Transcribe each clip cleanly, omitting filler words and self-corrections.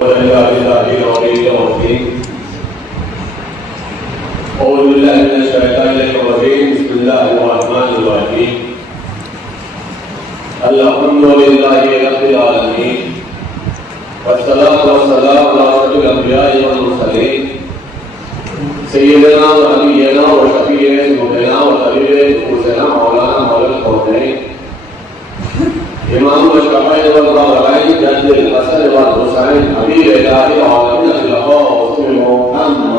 الحمدللہ رب العالمین والصلاة والسلام علی اشرف الانبیاء والمرسلین سیدنا و نبینا و شفیع ذنوبنا و طبیب نفوسنا مولانا مولا الکونین امام الشافعی والباقرین جد الحسن والحسین حبیب الہ العالمین القاسم محمد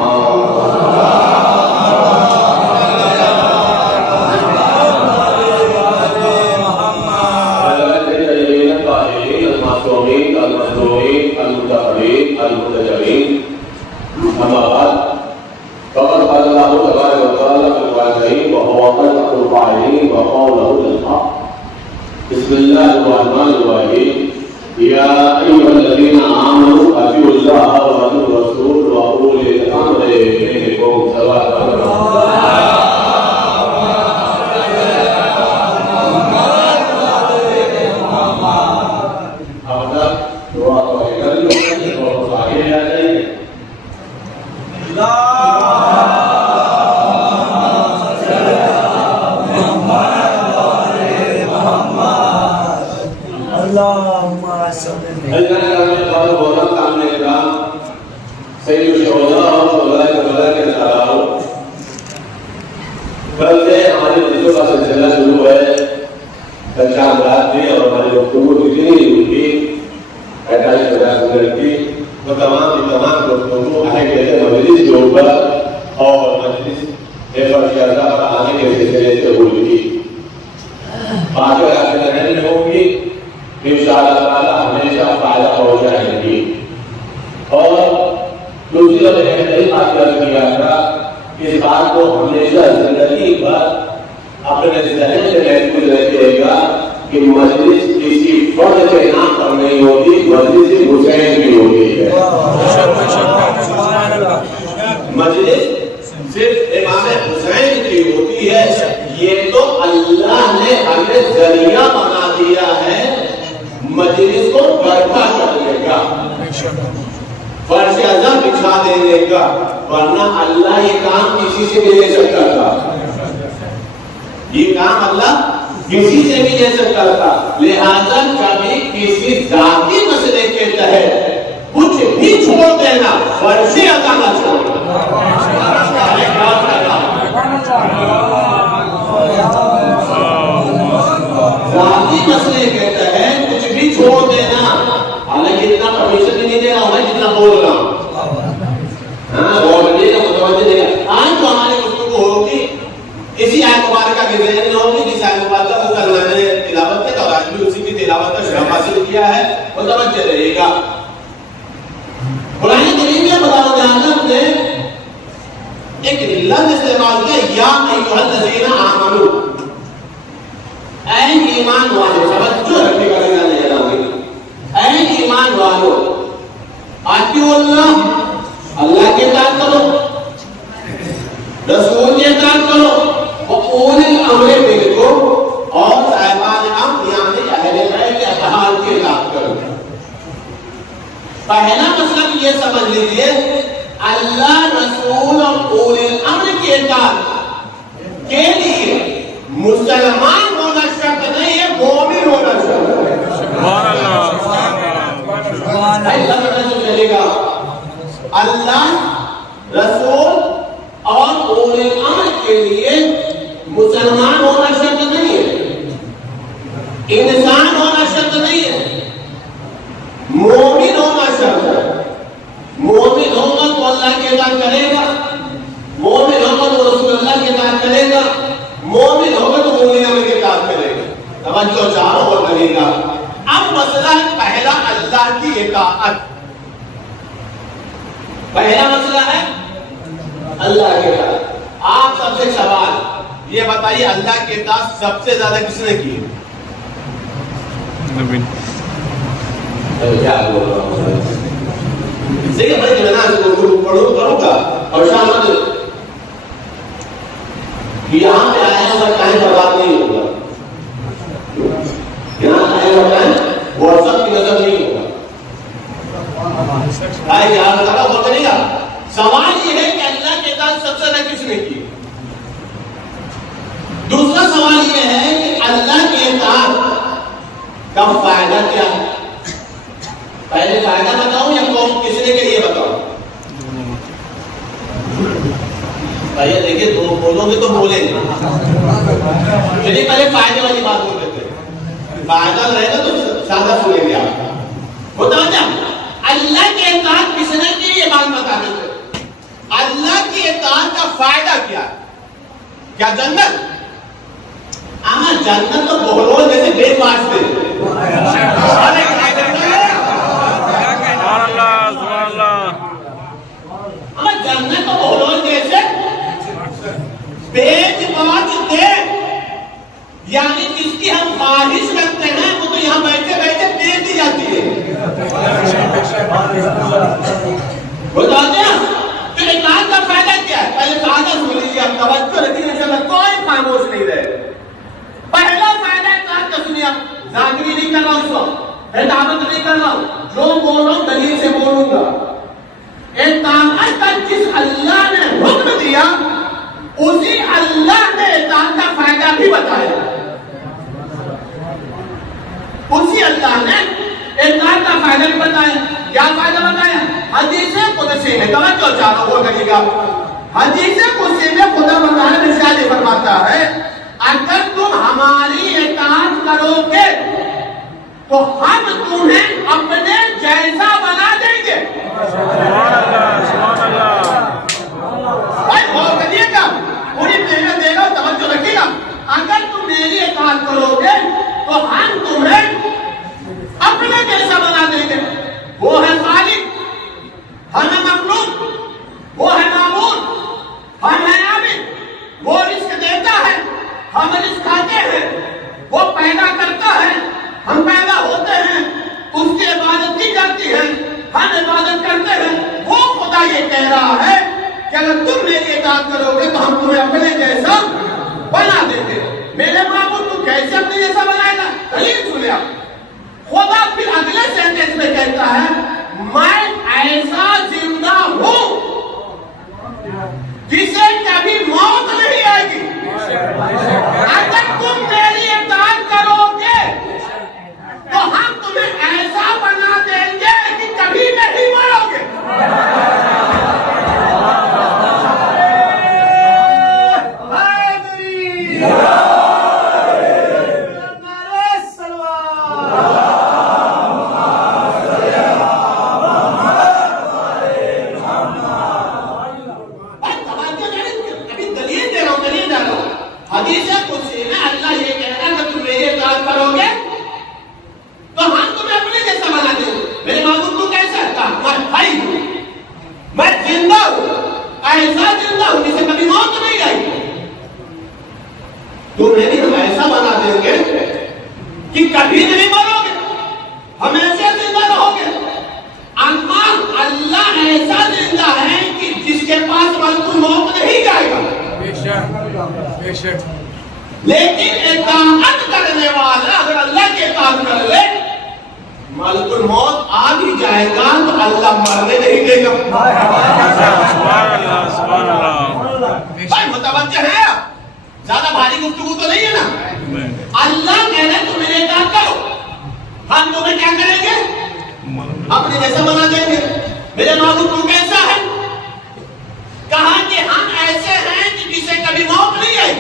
أما بعد فقد قال الله تبارك وتعالى في القرآن الكريم وهو أصدق القائلين وقوله الحق بسم الله الرحمن الرحيم يا أيها الذين آمنوا أطيعوا الله وأطيعوا الرسول وأولي الأمر منكم سواء کل سے ہماری بچوں کا سلسلہ شروع ہے کل شام رات میں اور ہماری گفتگو اتنی ہوئی تھی 45-50 منٹ کی وہ تمام گفتگو آئے گئے مجلس کے اوپر اور مجلس فرشیازہ پر آنے کے سلسلے سے ہوئی تھی باقی رات میں ہوں گی انشاءاللہ تعالی ہمیشہ فائدہ پہنچائیں گی اور دوسری بات یہ کیا تھا اس بات کو ہمیشہ زندگی پر اپنے ذہن سے محفوظ رکھیے گا کہ مجلس کسی فرد کے نام پر نہیں ہوتی مجلس حسین کی ہوتی ہے مجلس صرف امام حسین کی ہوتی ہے یہ تو اللہ نے ہمیں ذریعہ بنا دیا ہے مجلس کو برپا کرنے کا فرش اعظم بچھا دینے کا ورنہ اللہ یہ کام کسی سے بھی لے سکتا تھا یہ کام اللہ کسی سے بھی لے سکتا تھا لہذا کبھی کسی ذاتی مسئلے کے تحت کچھ بھی چھوڑ دینا فرش اعظم نہ چھوڑنا ذاتی مسئلے کے تحت کچھ بھی چھوڑ دینا حالانکہ اتنا پرمیشن بھی نہیں دے رہا ہوں میں جتنا بول رہا ہوں غور دیے گا متوجہ دے گا آج تو ہماری گفتگو ہوگی اسی آیت مبارکہ کے ذہن میں ہوگی جس آیت مبارکہ کو کل میں نے تلاوت کی اور آج بھی اسی کی تلاوت کا شرف حاصل کیا ہے متوجہ رہے گا قرآن کریم میں خدا تعالیٰ نے ایک لفظ استعمال کیا یا ایھا الذین آمنو اے ایمان والو توجہ رکھنے کا لگا نہیں جانا اے ایمان والو اطیعوا اللہ اللہ کی اطاعت کرو رسول کی اطاعت کرو واولی الامر منکم اور صاحبان امر یعنی اہل بیت کے افعال کی اطاعت کرو پہلا مسئلہ یہ سمجھ لیجئے اللہ رسول اور اولی الامر کی اطاعت کے لیے مسلمان ہونا شرط نہیں ہے مومن ہونا شرط ہے اللہ رسول اور اولی الامر کے لیے مسلمان ہونا شرط نہیں ہے انسان ہونا شرط نہیں ہے مومن ہونا شرط ہے مومن ہوگا تو اللہ کی اطاعت کرے گا مومن ہوگا تو رسول اللہ کی اطاعت کرے گا مومن ہوگا تو اولی الامر کی اطاعت کرے گا توجہ چاہو اور کرے گا اب مسئلہ پہلا اللہ کی اطاعت پہلا مسئلہ ہے اللہ کی اطاعت آپ سب سے سوال یہ بتائیے اللہ کی اطاعت سب سے زیادہ کس نے کی کیا بول رہا ہوں دیکھیں بھائی میں نا پڑھوں گا اور شامل یہاں پہ آیا ہوا ٹائم برباد نہیں ہوگا یہاں آیا ہوا ٹائم واٹس ایپ کی نظر نہیں ہوگا نہیں گا. سوال یہ ہے کہ اللہ کے اطاعت سب سے زیادہ کس نے کی. دوسرا سوال یہ ہے کہ اللہ کے اطاعت کا فائدہ کیا ہے. پہلے فائدہ بتاؤں یا قوم کس نے کے لیے بتاؤں. بھائی دیکھیے دو بولو گے تو بولیں گے. چلیے پہلے فائدے والی بات بول دیتے ہیں. فائدہ رہے گا تو زیادہ سنیں گے آپ. بتاؤ کیا اللہ کے اطاعت کس نے کی یہ بات بتا دیتے. اللہ کی اطاعت کا فائدہ کیا ہے. کیا جنت؟ ہاں جنت تو بہلول جیسے بے واسطے. جنت تو بہلول جیسے بیچ باچ دے، یعنی جس کی ہم خواہش رکھتے ہیں وہ تو یہاں بیٹھے بیٹھے بیچ دی جاتی ہے. بتاتے ہیں پھر اطاعت کا فائدہ کیا ہے. پہلے فائدہ سن لیجیے آپ، توجہ رکھیے انشاءاللہ کوئی خاموش نہیں رہے. پہلا فائدہ اطاعت کا سنیے آپ. ذاکری نہیں کر رہا ہوں اس وقت، دعوت نہیں کر رہا ہوں، جو بول رہا ہوں دلیل سے بولوں گا. اطاعت کا جس اللہ نے حکم دیا اسی اللہ نے اطاعت کا فائدہ بھی بتایا. اسی اللہ نے اطاعت کا فائدہ بھی بتایا. کیا فائدہ بتایا؟ حدیث قدسی میں توجہ چاہتا ہوں کریے گا. حدیث قدسی میں خدا بندہ ارشاد فرماتا ہے اگر تم ہماری اطاعت کرو گے تو ہم تمہیں اپنے جیسا بنا دیں گے. سبحان اللہ سبحان اللہ. بھائی غور کریے گا، پوری محنت دے گا، توجہ رکھیے گا. اگر تم میری اطاعت کرو گے تو ہم تمہیں اپنے جیسا بنا دیں گے. وہ ہے خالق، ہم ہے مخلوق. وہ ہے معبود، ہم ہے عابد. وہ رزق دیتا ہے، ہم رزق کھاتے ہیں. وہ پیدا کرتا ہے، ہم پیدا ہوتے ہیں. اس کی عبادت کی جاتی ہے، ہم عبادت کرتے ہیں. وہ خدا یہ کہہ رہا ہے کہ اگر تم میری اطاعت کرو گے تو ہم تمہیں اپنے جیسا بنا دیں گے. میرے معبود تو کیسے اپنے جیسا بنائے گا؟ دلیل سنیں آپ. خدا پھر اگلے سینٹنس میں کہتا ہے میں ایسا زندہ ہوں جسے کبھی موت نہیں آئے گی. اگر تم میری اطاعت کرو گے تو ہم تمہیں ایسا بنا دیں گے کہ کبھی نہیں مرو گے. کبھی نہیں مرو گے، ہمیشہ زندہ رہو گے. اما اللہ ایسا زندہ ہے کہ جس کے پاس ملک الموت نہیں جائے گا. بے شک. لیکن اطاعت کرنے والا اگر اللہ کے اطاعت کر لے ملک الموت آ بھی جائے گا تو اللہ مرنے نہیں دے گا. سبحان اللہ سبحان اللہ. بھائی متوجہ ہے آپ؟ زیادہ بھاری گفتگو تو نہیں ہے نا. اللہ کہہ رہے تم میرے اطاعت کرو، ہم تمہیں کیا کریں گے؟ اپنے جیسا بنا دیں گے. میرے معبود تو کیسا ہے؟ کہا کہ ہم ایسے ہیں کہ جسے کبھی موت نہیں آئی.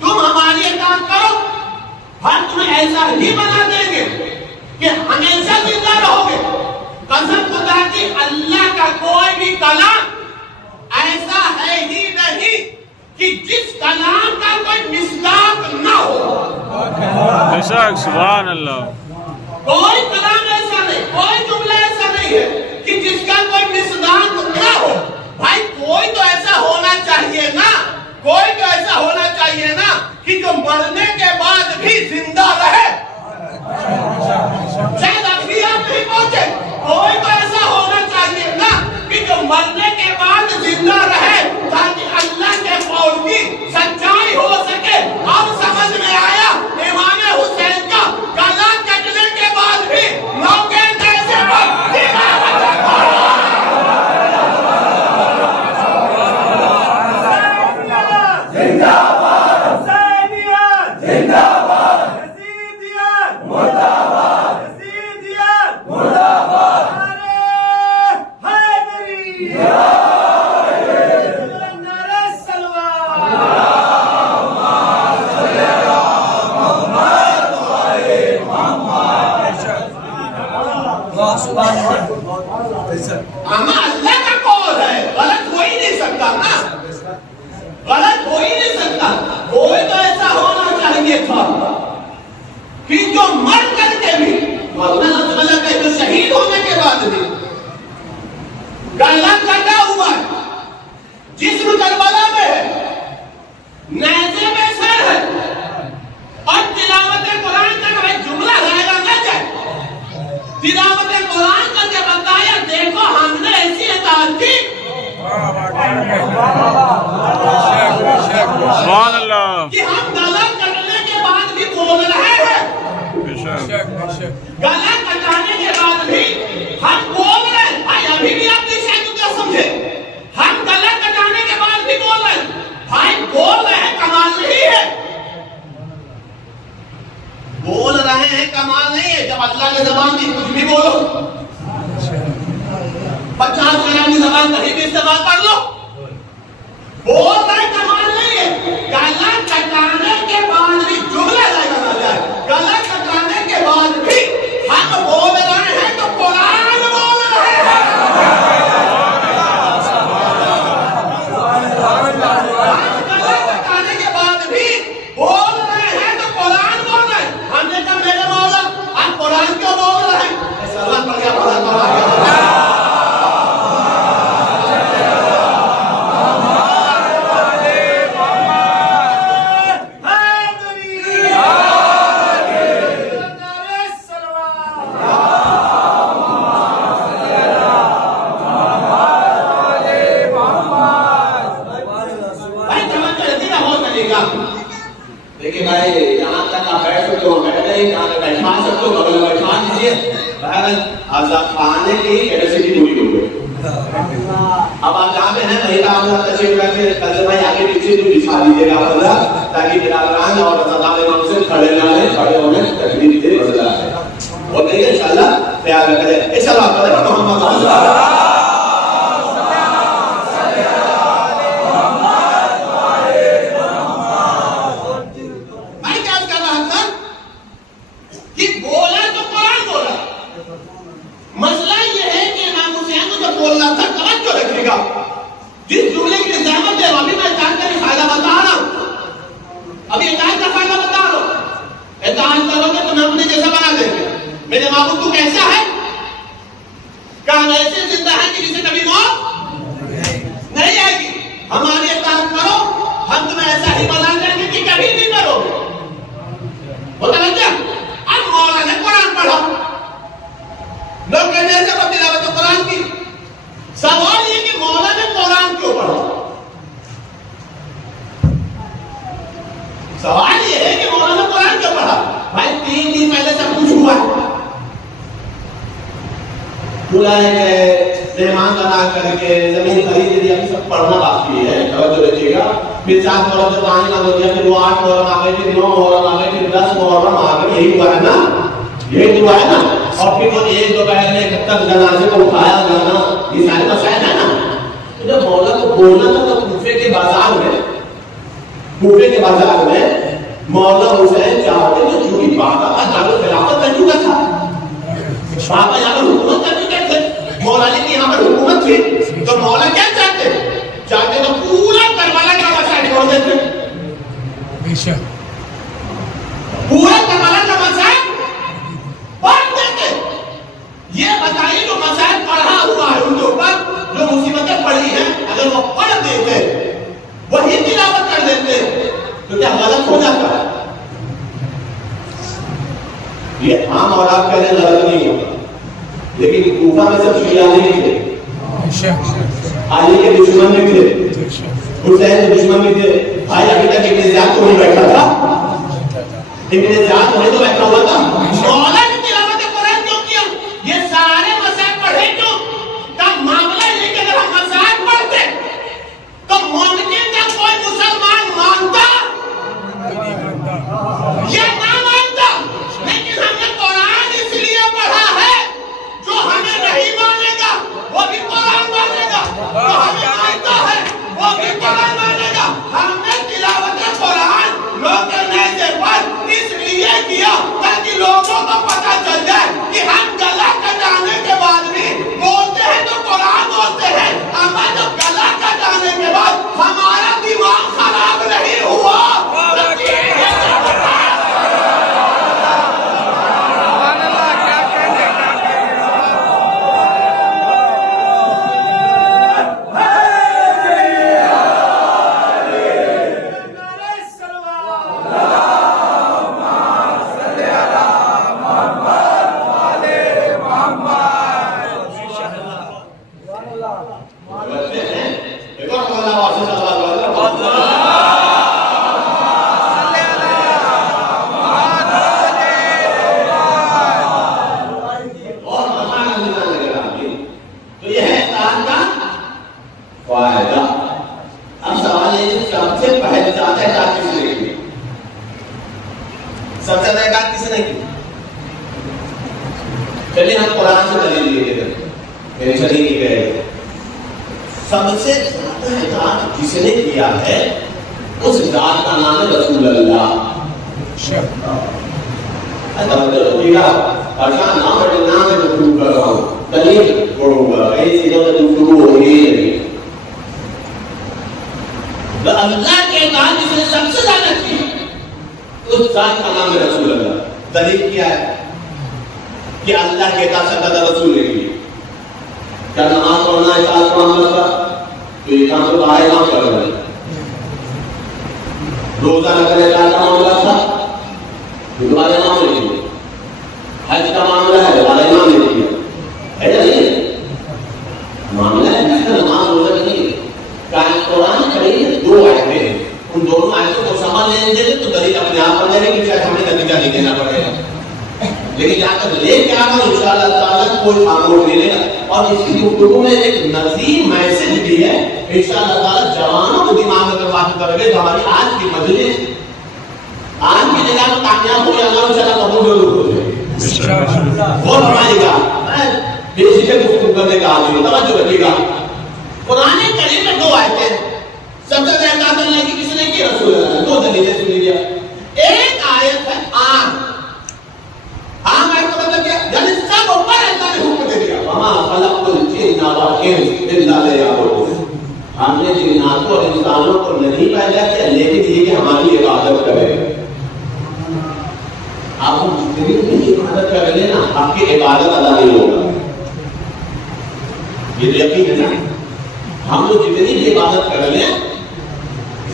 تم ہماری اطاعت کرو، ہم تمہیں ایسا ہی بنا دیں گے کہ ہمیشہ زندہ رہو گے. قسم خدا کی اللہ کا کوئی بھی کلام ایسا ہے ہی نہیں کہ جس کلام کا کوئی مصداق نہ ہو. سبحان اللہ. کوئی کلام ایسا نہیں، کوئی جملہ ایسا نہیں ہے کہ جس کا کوئی مصداق نہ ہو. بھائی کوئی تو ایسا ہونا چاہیے نا، کوئی تو ایسا ہونا چاہیے نا کہ جو مرنے کے بعد بھی زندہ رہے. شاید ابھی آپ نہیں پہنچے. کوئی تو ایسا ہونا چاہیے نا کہ جو مرنے کے بعد زندہ رہے تاکہ اللہ کے قول کی سچائی ہو سکے. اب سمجھ میں آیا امام حسین کا کلا کا اللہ کا قول ہے، غلط ہو ہی نہیں سکتا نا، غلط ہو ہی نہیں سکتا. کوئی تو ایسا ہونا چاہیے تھا کہ جو مر کر کے بھی اللہ کہ جو شہید ہونے کے بعد بھی گلا کٹا ہوا ہے، جسم کربلا میں ہے، نیزے میں سر ہے، اور تلاوت قرآن کا کوئی جملہ رہے گا نہ جائے. تلاوت قرآن کر کے بتایا دیکھو ہم نے ایسی اطاعت کی. سبحان اللہ کہ ہم گلا کٹنے کے بعد بھی بول رہے ہیں، گلا کٹانے کے بعد بھی ہم بول رہے ہیں. بھائی ابھی بھی آپ نہیں شاید کیا سمجھے، ہم گلا کٹانے کے بعد بھی بول رہے ہیں. بھائی بول رہے ہیں کمال نہیں ہے، بول رہے ہیں کمال نہیں ہے. جب اللہ نے زبان دی کچھ بھی بولو، 50 کی زبان کہیں بھی استعمال کر لو، بول رہے کمال نہیں ہے. گلا کٹانے کے بعد بھی جملہ لگانا جائے، گلا کٹانے کے بعد بھی ہم بول رہے ہیں تو قرآن بول رہے ہیں. گلا کٹانے کے بعد بھی بول رہے ہیں تو قرآن بول رہے ہیں. ہم نے کہا میرے مولا آپ قرآن کیوں بول رہے ہیں؟ سوال پڑ گیا قرآن. دیکھیں بھائی جہاں تک آپ بیٹھ سکتے ہو بیٹھ گئے، جہاں تک بیٹھا سکتے ہو بغل میں بیٹھا دیجیے. بہرحال آزاد خانے کی کیپیسٹی پوری ہو گئی. اب آپ جہاں پہ ہیں وہیں آپ تشریف رکھ کے قدر بھائی آگے پیچھے جو بچھا دیجیے گا فضا، تاکہ برادران اور رضاکار امام سے کھڑے نہ رہیں، کھڑے ہونے تکلیف دے فضا ہے. اور نہیں انشاءاللہ خیال رکھا جائے. انشاءاللہ آپ پڑھیں محمد صلی اللہ علیہ وسلم. جس جملے کی زحمت ہے ابھی میں جانکاری فائدہ بتا رہا ہوں، ابھی اطاعت کا فائدہ بتا رہا ہوں. اطاعت کرو گے تو میں اپنے جیسا بنا دیں گے. میرے معبود تو کیسا ہے؟ کہاں ایسے زندہ ہے کہ جسے کبھی موت نہیں آئے گی. ہماری اطاعت کرو، ہم تمہیں ایسا ہی بنا دیں گے کہ کبھی نہیں مرو گے. متوجہ؟ اب مولا نے قرآن پڑھا، لوگ کہتے ہیں جب تلاوت قرآن کی. سوال یہ کہ مولا نے قرآن کیوں پڑھا؟ سوال یہ ہے کہ مولا نے قرآن کیوں پڑھا؟ بھائی 3 دن پہلے سب کچھ ہوا ہے، بلائے گئے، مہمان بنا کر کے زمین خرید لی، ابھی سب پڑھنا باقی ہے. توجہ رکھیے گا. پھر 7 محرم سے پانی بند ہو گیا، پھر وہ 8 محرم آ گئے، پھر 9 محرم آ گئے، پھر 10 محرم آ گئے. یہی ہوا ہے نا، یہی ہوا ہے نا. اور پھر وہ 1 دوپہر میں تک جنازے کو اٹھایا جانا، یہ سارے مسائل ہیں نا. جب مولا کو بولنا تھا تو کوفے کے بازار میں مولا حسین چاہتے تھے، چونکہ بابا کا دارالخلافت کر چکا تھا، بابا یہاں پر حکومت کر چکے تھے، مولا نے کہ یہاں پر حکومت تھی، تو مولا کیا چاہتے تو پورا کربلا کا مسائل چھوڑ دیتے، پورا کربلا کا مسائل پڑھ دیتے. یہ بتائیے جو مسائل پڑھا ہوا ہے ان کے اوپر جو مصیبتیں پڑھی ہیں، اگر وہ پڑھ دیتے وہی تلاوت کر دیتے تو کیا غلط ہو جاتا ہے؟ یہ عام اور آپ کہنے غلط نہیں ہوتا، لیکن کوفہ میں سب شیعہ نہیں تھے، علی کے دشمن بھی تھے، حسین کے دشمن بھی تھے. بھائی ابھی تک ابن زیاد تو نہیں بیٹھا تھا، ابن زیاد وہیں تو بیٹھا ہوا تھا. مولا نے تلاوت قرآن کیوں کیا؟ یہ سارے مسائل پڑھے کیوں؟ تب معاملہ یہ کہ اگر ہم مسائل پڑھتے تو ممکن تھا کوئی مسلمان مانتا یا نہ مانتا، لیکن ہم نے قرآن اس لیے پڑھا ہے جو ہمیں نہیں مانے گا وہ بھی قرآن مانے گا، جو ہمیں مانتا ہے وہ بھی قرآن مانے گا. ہم نے تلاوت قرآن لوگ کہنے سے پر اس لیے کیا تاکہ لوگوں کو ایک اور اللہ واسطے تو یہ ہے اطاعت کا فائدہ. اب سوال یہ سب سے پہلے چاہتا ہے اطاعت کس نے کی؟ سب سے زیادہ اطاعت کس نے کی؟ چلیے ہم قرآن سے دلیل لیے تھے میرے شریک کی گئے. سب سے زیادہ اطاعت جس نے کیا ہے اس ذات کا نام ہے رسول اللہ. ارشاد نام ہے نام ہے جو کر رہا ہوں دلیل پڑھوں گا کئی چیزوں سے گفتگو ہوگی نہیں. اللہ کے اطاعت جس نے سب سے زیادہ کی اس ذات کا نام ہے رسول اللہ. دلیل کیا ہے کہ اللہ کے اطاعت سے زیادہ رسول نے کی. کیا نماز پڑھنا اطاعت کا معاملہ تھا تو یہ کام تو باہر کام کر رہے ہیں. روزہ رکھنا اطاعت کا معاملہ تھا تو تمہارے امام نے کیا. حج کا معاملہ ہے تمہارے امام نے کیا ہے یا نہیں؟ معاملہ ہے جس کا نماز روزہ نہیں. قرآن کریم میں دو آیتیں ہیں, ان دونوں آیتوں کو سمجھ لیں گے تو دلیل اپنے آپ بن جائے گی کہ شاید ہمیں نتیجہ نہیں دینا پڑے گا. لیکن جہاں تک لے کے آنا انشاءاللہ تعالیٰ کوئی خاموش نہیں لے گا. اور اس کی گفتگو میں ایک نظیر میسج بھی ہے انشاءاللہ تعالیٰ جوانوں کو دماغ میں بات کرے گا. ہماری آج کی مجلس آج کی جگہ میں کامیاب ہو یا اللہ انشاءاللہ قبول ضرور ہو جائے گی. وہ فرمائے گا بے جھجک گفتگو کرنے کا آدمی توجہ رکھیے گا. قرآن کریم میں دو آیتیں سب سے زیادہ اللہ کی کس نے کی؟ رسول اللہ نے. دو دلیلیں سن لیجیے. ایک آیت ہے عام آیت کا مطلب کیا؟ یعنی سب اوپر اللہ نے حکم دے دیا وما خلقت الجن والانس الا لیعبدون. ہم نے جنات اور انسانوں کو نہیں پیدا کیا لیکن یہ کہ ہماری عبادت کریں. آپ ہم جتنی بھی عبادت کر لیں نا آپ کی عبادت ادا نہیں ہوگا. یہ یقین ہے نا. ہم لوگ جتنی بھی عبادت کر لیں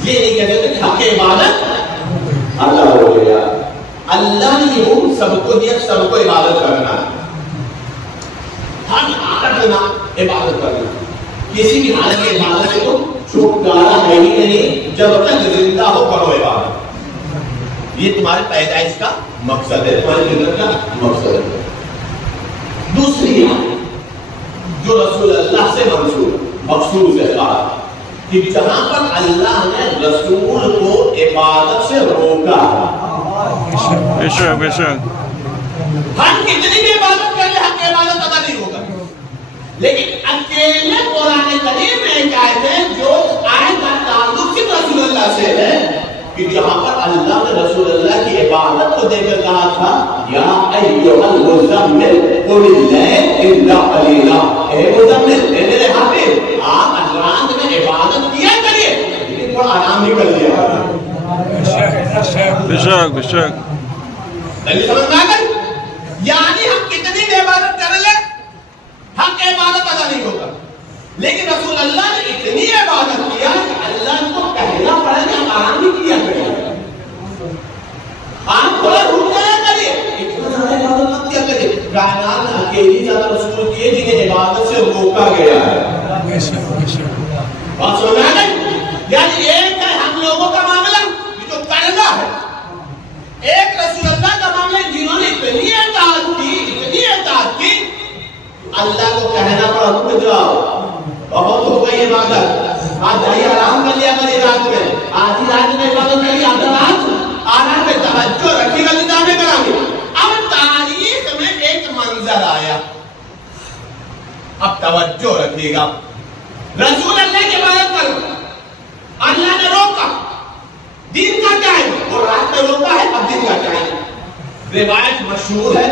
یہ نہیں کہتے کہ حق کی عبادت ادا ہو گیا. اللہ نے یہ حکم سب کو دیا سب کو عبادت کرنا ہے. ہر حالت میں عبادت کرنا. کسی بھی حالت کی عبادت سے تو چھٹکارا ہے ہی نہیں. جب تک زندہ ہو کرو عبادت. یہ تمہارے پیدائش کا مقصد ہے, تمہاری زندگی کا مقصد ہے. دوسری جو رسول اللہ سے مخصوص ہے بات کہ جہاں پر اللہ نے رسول کو عبادت سے روکا ہے. بے شک ہم کتنی بھی عبادت کر لیں حق عبادت ادا نہیں ہوگا. لیکن اکیلے قرآن کریم میں ایک آیت ہے جو آیت کا تعلق صرف رسول اللہ سے ہے کہ جہاں پر اللہ نے رسول اللہ کی عبادت کو دے کر کہا تھا یا ایھا المزمل قم اللیل الا قلیلا. اے مزمل اے میرے حافظ آپ رات میں عبادت کیا کریے لیکن تھوڑا آرام بھی کر لیا. بے شک بے شک دلیل سمجھ میں آ گئی. یعنی ہم کتنی بھی عبادت کر لیں حق عبادت ادا نہیں ہوگا. لیکن رسول اللہ نے اتنی عبادت کیا کہ اللہ کو کہنا پڑا کہ ہم آرام بھی کیا کریے. آپ تھوڑا رک جایا کریے, اتنا زیادہ عبادت مت کیا کریے. کائنات میں اکیلی زیادہ رسول کیے جنہیں عبادت سے روکا گیا ہے. بات سمجھ میں آ گئی. یعنی ایک ہے ہم لوگوں کا معاملہ جو کرنا ہے, ایک رسول اللہ کا معاملہ جنہوں نے اتنی اطاعت کی اللہ کو کہنا پڑا رک جاؤ بہت ہو گئی عبادت, آج جائیے آرام کر لیا کریے. رات میں آج ہی رات میں عبادت کریے. رات آرام میں توجہ رکھیے گا نظام کرامی. اب تاریخ میں ایک منظر آیا, اب توجہ رکھیے گا. رسول اللہ کی عبادت کرو, اللہ نے روکا. دین کا ٹائم اور رات میں روکا ہے, اب دن کا ٹائم. روایت مشہور ہے,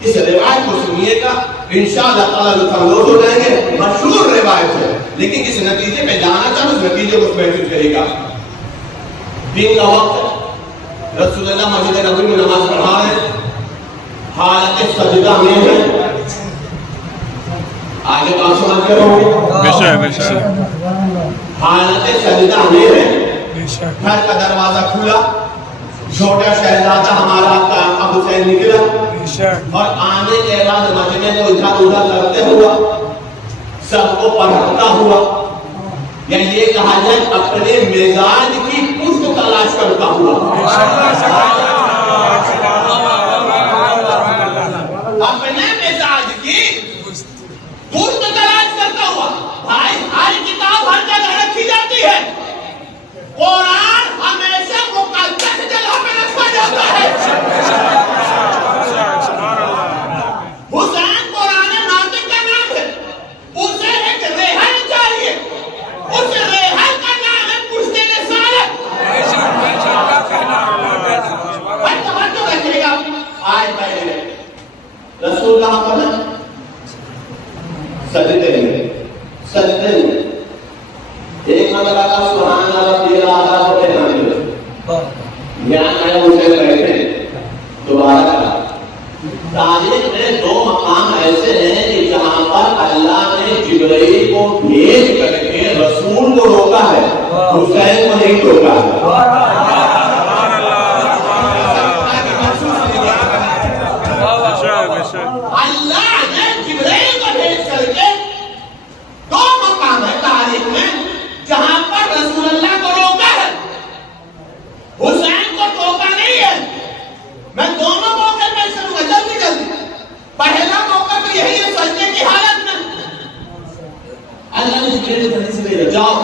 اس روایت کو سنیے گا انشاءاللہ تعالیٰ لطف ہو جائیں گے. مشہور روایت ہے لیکن اس نتیجے پہ جانا چاہوں اس نتیجے کو محسوس کرے گا. دن کا وقت رسول اللہ مسجد نبوی میں نماز پڑھا رہے ہیں, حالت سجدہ میں ہے. آگے بات سمجھ کر ہوں گے. حالت سجدہ میں ہے. گھر کا دروازہ کھلا, چھوٹا شہزادہ ہمارا ابو حسین نکلا اور آنے کے بعد مجمع کو ادھر ادھر کرتے ہوا سب کو پڑھتا ہوا، یا یہ کہا جائے اپنے مزاج کی پشت تلاش کرتا ہوا. اپنے مزاج کی پشت تلاش کرتا ہوا. بھائی ہر کتاب ہر جگہ رکھی جاتی ہے، قرآن ہمیشہ مقدس جگہ پہ رکھا جاتا ہے. حسین قرآن ناطق کا نام ہے، اسے ایک ریحل چاہیے، اس ریحل کا نام ہے پشت رسالت. بھائی توجہ رکھیے گا. آج پہلے رسول کہاں پر ہے؟ سجدے میں. ایک مرتبہ کا سبحان اللہ رضی اللہ عنہ کو کہنا ہے، یہاں آئے اسے بیٹھے دوبارہ کہا. تاریخ میں دو مقام ایسے ہیں کہ جہاں پر اللہ نے جبرائیل کو بھیج کر کے رسول کو روکا ہے، حسین کو نہیں روکا ہے. اللہ نے جبرائیل کو بھیج کر کے دو مقام ہے تاریخ میں جہاں پر رسول اللہ کو روکا ہے، حسین کو روکا نہیں ہے. میں دونوں موقع میں شروع ہے جلدی. پہلا موقع تو یہی ہے سجدے کی حالت میں. اللہ نے جبرائیل کو سے بھیجا، جاؤ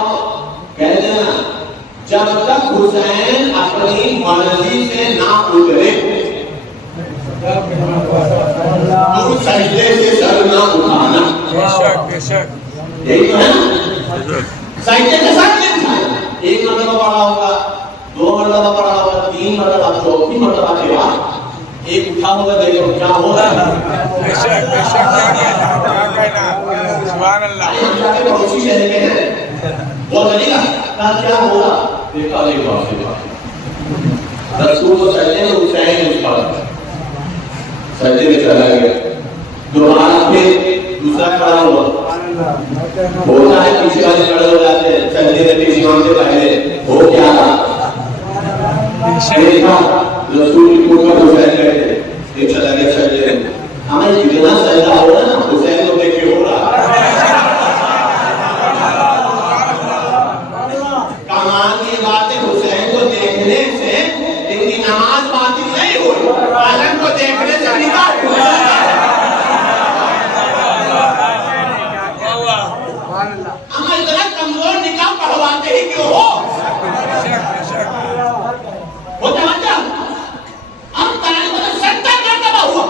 کہہ دینا جب تک حسین اپنی مرضی سے نہ اترے تم سجدے سے سر نہ اٹھانا. یہی تو ہے نا، سجدے سے سر نہیں اٹھانا. ایک مرتبہ پڑھا ہوگا، دو مرتبہ پڑھا ہوگا، تین مرتبہ، چوتھی مرتبہ کے بعد ایک اٹھا ہوگا. دیکھو کیا ہو رہا ہے. ہم جا کے پڑوسی شہر کے ہیں، وہ نہیں کہا کیا ہو رہا. دیکھا رسول کو سجدے میں حسین اس پر سجدے میں چلا گیا. دوبارہ پھر دوسرا کھڑا ہوا، ہوتا ہے پیچھے والے کھڑے ہو جاتے ہیں سجدے میں پیچھے ہم سے پہلے ہو کیا تھا. دیکھا رسول کی کوٹ پر حسین بیٹھے، یہ چلا گیا سجدے میں. ہمیں جتنا سجدہ ہو رہا نا حسین کو دیکھ کے ہو رہا. کمال کی بات ہے حسین کو دیکھنے سے ان کی نماز باطل نہیں ہوئی، عالم کو دیکھنے سے نکاح ہوا. ہم اتنا کمزور نکاح پڑھواتے ہی کیوں ہو؟ وہ توجہ. اب تعلیم کو 70 مرتبہ ہوا.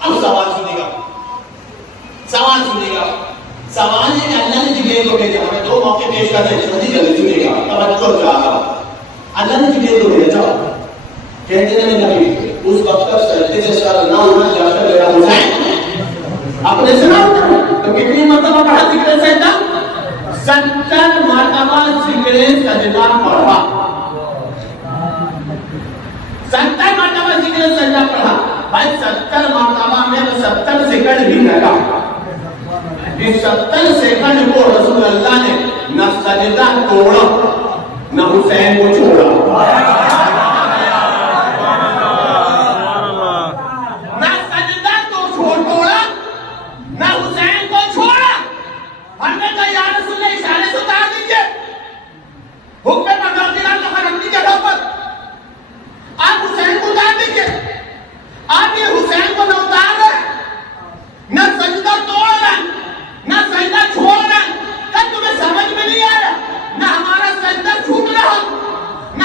اب سوال سنے گا. سوال ہے کہ اللہ نے جبرائیل کو بھیجا. ہمیں دو موقع پیش کرتے ہیں، جلدی سنے گا، توجہ چاہتا. اللہ نے جبرائیل کو بھیجا، کہتے ہیں نبی اس وقت تک سجدے سے سر نہ اٹھا جب تک میرا حسین اپنے سے نہ اٹھا. تو کتنی مرتبہ پڑھا ذکر سجدہ؟ 70 مرتبہ ذکر سجدہ پڑھا. 70 مرتبہ ذکر سجدہ پڑھا. بھائی 70 مرتبہ میں 70 سیکنڈ بھی لگا. اس 70 سیکنڈ کو رسول اللہ نے نہ سجدہ توڑا نہ حسین کو چھوڑا. نہ سجدہ تو چھوڑا نہ حسین کو چھوڑا. ہم نے کہا یا رسول اللہ اشارے سے اتار دیجیے، حکم پروردگار کا فرم کی جگہ پر آپ حسین کو اتار دیجیے. آپ یہ حسین کو نہ اتار رہے، نہ سجدہ توڑ رہے، نہ سجدہ چھوڑ رہے. کب تمہیں سمجھ میں نہیں آیا؟ نہ ہمارا سجدہ چھوٹ رہا، نہ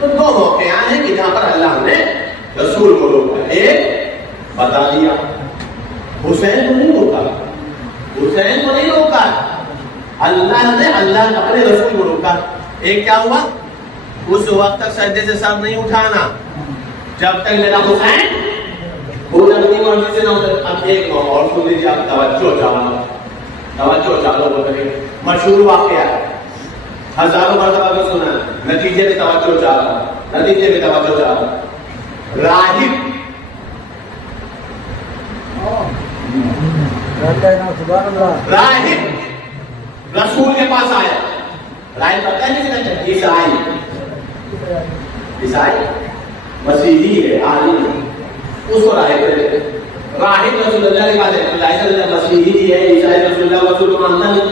تو دو موقع ہیں کہ جہاں پر اللہ نے رسول کو روکا. ایک بتا دیا حسین کو نہیں روکا, حسین کو نہیں روکا, اللہ نے اللہ اپنے رسول کو روکا. ایک کیا ہوا, اس وقت تک سجدے سے سر نہیں اٹھانا جب تک میرا حسین خود اپنی مرضی سے نہ اترے. اب ایک اور سن لیجیے, آپ توجہ چالو ہو کریں. مشہور واقعہ ہزاروں مرتبہ بھی سنا, نتیجے میں توجہ چالو, نتیجے میں توجہ چالو. راہب رسول کے پاس آیا. راہب پتہ نہیں عیسائی مسیحی ہے, عالم ہے, اس کو راہب کہتے ہیں. راہب رسول اللہ کے پاس ہے, مسیحی ہے, عیسائی رسول اللہ رسول کو مانتا نہیں,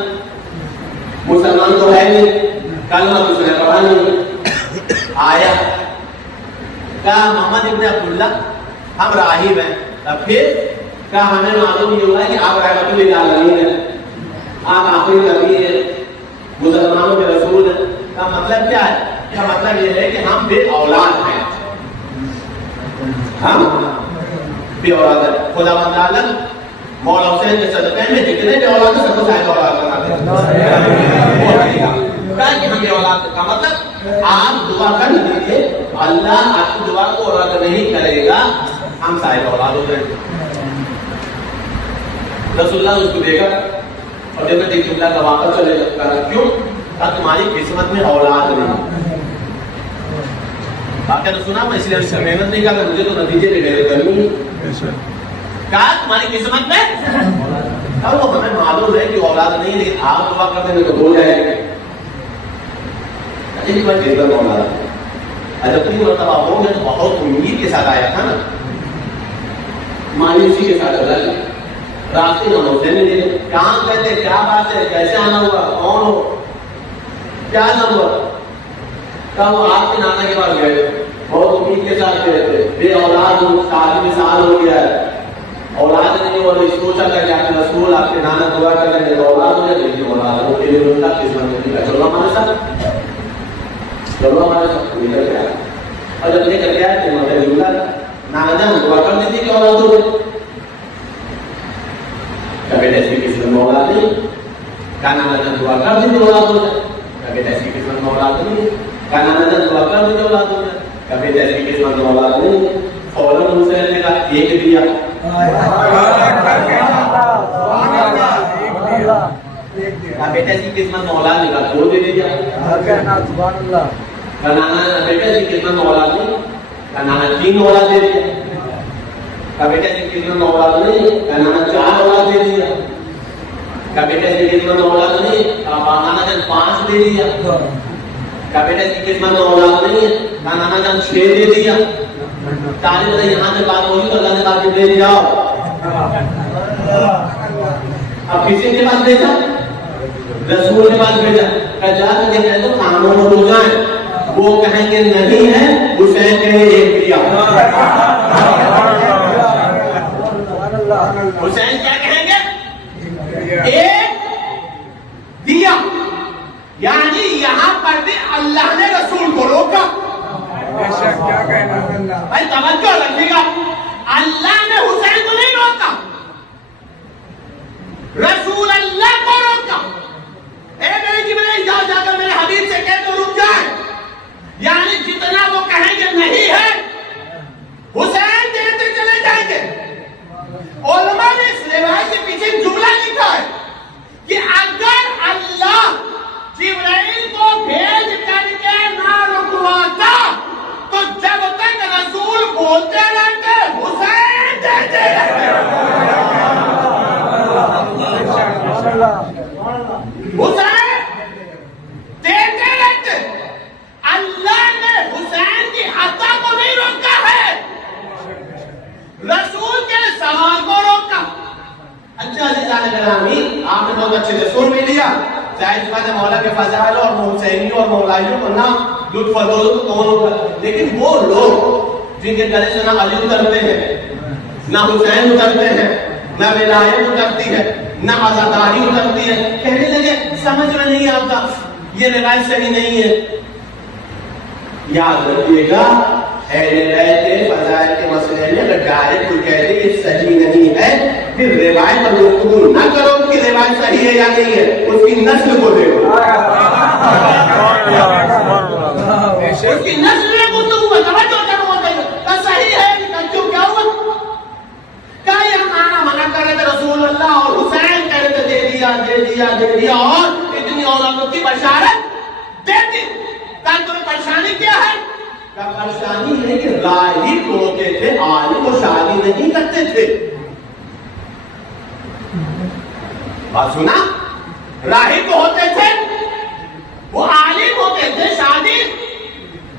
مسلمان تو ہے نہیں, کلمہ تو اس نے پڑھا نہیں. آیا کہا محمد ابن عبداللہ ہم راہب ہیں. پھر کہا ہمیں معلوم یہ ہوا ہے کہ آپ رحمت للعالمین ہیں, آپ آخری نبی ہیں, مسلمانوں کے رسول ہیں. کا مطلب کیا ہے؟ کا مطلب یہ ہے کہ ہم بے اولاد ہیں, ہم بے اولاد ہیں. خدا بند عالم مولا حسین کے صدقے میں جتنے بے اولاد ہیں سب کو شاید اولاد بناتے ہیں. کہا کہ ہم بے اولاد, کا مطلب آپ دعا کر لیجیے, اللہ آپ کی دعا کو رد نہیں کرے گا, ہم صاحب اولاد ہو جائیں. رسول اللہ اس کو دیکھا اور جب میں دیکھ اللہ کا واپس چلے جاتا, کیوں؟ تمہاری قسمت میں اولاد نہیں. آپ نے سنا, میں اس لیے محنت نہیں کرتا, مجھے تو نتیجے پہ محنت کرنی. کہا تمہاری قسمت میں, اب وہ ہمیں معلوم ہے کہ اولاد نہیں, لیکن آپ دعا کرتے ہیں تو ہو جائے گا. جب 3 مرتبہ ہو گئے تو بہت امید کے ساتھ آیا تھا نا, مایوسی کے ساتھ اللہ راستے میں حسین نے کہاں کہتے, کیا بات ہے, کیسے آنا ہوا, کون ہو, کیا نام ہوا؟ کہا وہ آپ کے نانا کے پاس گئے, بہت امید کے ساتھ گئے تھے, بے اولاد ہوں, 40 سال ہو گیا ہے, اولاد نہیں ہو رہی. سوچا کر کے آپ کے رسول آپ کے نانا دعا کر رہے ہیں اولاد ہو جائے, لیکن اولاد ہو کے لیے ان کا قسمت نہیں. چلو ہمارے ساتھ, چلو ہمارے ساتھ نکل گیا. اور جب نکل گیا تو مطلب نانا جان دعا کر دیتی کہ اولاد ہو گئی. کبھی ایسی قسمت میں اولاد نہیں, کا نانا جان دعا کر دیتی اولاد ہو جائے. کبھی ایسی قسمت میں اولاد نہیں, کا نانا جان دعا کر دیتی اولاد ہو جائے. کبھی ایسی قسمت میں اولاد نہیں, فوراً حسین نے کہا ایک دیا. بیٹا ایسی قسمت میں اولاد نہیں, کہا 2 دے دیا. کا نانا بیٹا ایسی قسمت میں اولاد نہیں, کا نانا 3 اولاد دے دیا. کا بیٹا ایسی قسمت میں اولاد نہیں, کا نانا 4 اولاد دے دیا. کا بیٹا ایسی قسمت میں اولاد نہیں, کا نانا جان 5 دے دیا. کا بیٹا ایسی قسمت میں اولاد نہیں, کا نانا جان 6 دے دیا. طالب نے یہاں سے بات ہوئی تو اللہ نے بات دے دیا. اب کسی کے پاس بھیجا, رسول کے پاس بھیجا, کہ جا کے کہہ دو خانوں کو ہو جائیں. وہ کہیں گے نہیں ہے, حسین کہیں ایک دیا. حسین کیا کہیں گے؟ ایک دیا. یعنی یہاں پر بھی اللہ نے رسول کو روکا. بھائی توجہ رکھیے گا, اللہ نے حسین کو نہیں روکا, رسول اللہ کو روکا. اے میرے جبرائیل جاؤ, جا کر میرے حبیب سے کہہ تو رک جائے. یعنی جتنا وہ کہیں گے نہیں ہے, حسین دیتے چلے جائیں گے. علماء نے اس روایت کے پیچھے جملہ لکھا ہے کہ اگر اللہ جبرائیل کو بھیج کر کے نہ رکواتا تو جب تک رسول بولتے رہتے حسین دیتے رہتے. حسین دیتے رہتے. اللہ نے حسین کی عطا کو نہیں روکا ہے, رسول کے سوال کو روکا. اچھا عزیزان گرامی, آپ نے بہت اچھے سے سن بھی لیا. چاہے اس بات مولا کے فضائل اور حسینی اور مولائیوں کو نہ لطف اندوز تو کون ہوگا, لیکن وہ لوگ جن کے گلے سے نہ علی اترتے ہیں, نہ حسین اترتے ہیں, نہ ولایت اترتی ہے, نہ عزاداری اترتی ہے, کہنے لگے سمجھ میں نہیں آتا, یہ روایت صحیح نہیں ہے. یاد رکھیے گا اہل بیت کے فضائل کے مسئلے میں اگر ڈائریکٹ کوئی کہہ دے یہ صحیح نہیں ہے پھر روایت پر گفتگو نہ کرو کہ روایت صحیح ہے یا نہیں ہے، اس کی نسل کو دیکھو، اس کی نسل میں گفتگو میں توجہ کرو کہ صحیح ہے کیوں کیا ہوا؟ کیا یہ مانا منع کر رہے تھے رسول اللہ اور حسین کہہ رہے تھے دے دیا اور اتنی اولادوں کی بشارت دے دی، تمہیں پریشانی کیا ہے؟ کیا پریشانی ہے کہ راہب ہوتے تھے، عالم و شادی نہیں کرتے تھے. بات سنا، راہب ہوتے تھے وہ عالم ہوتے تھے، شادی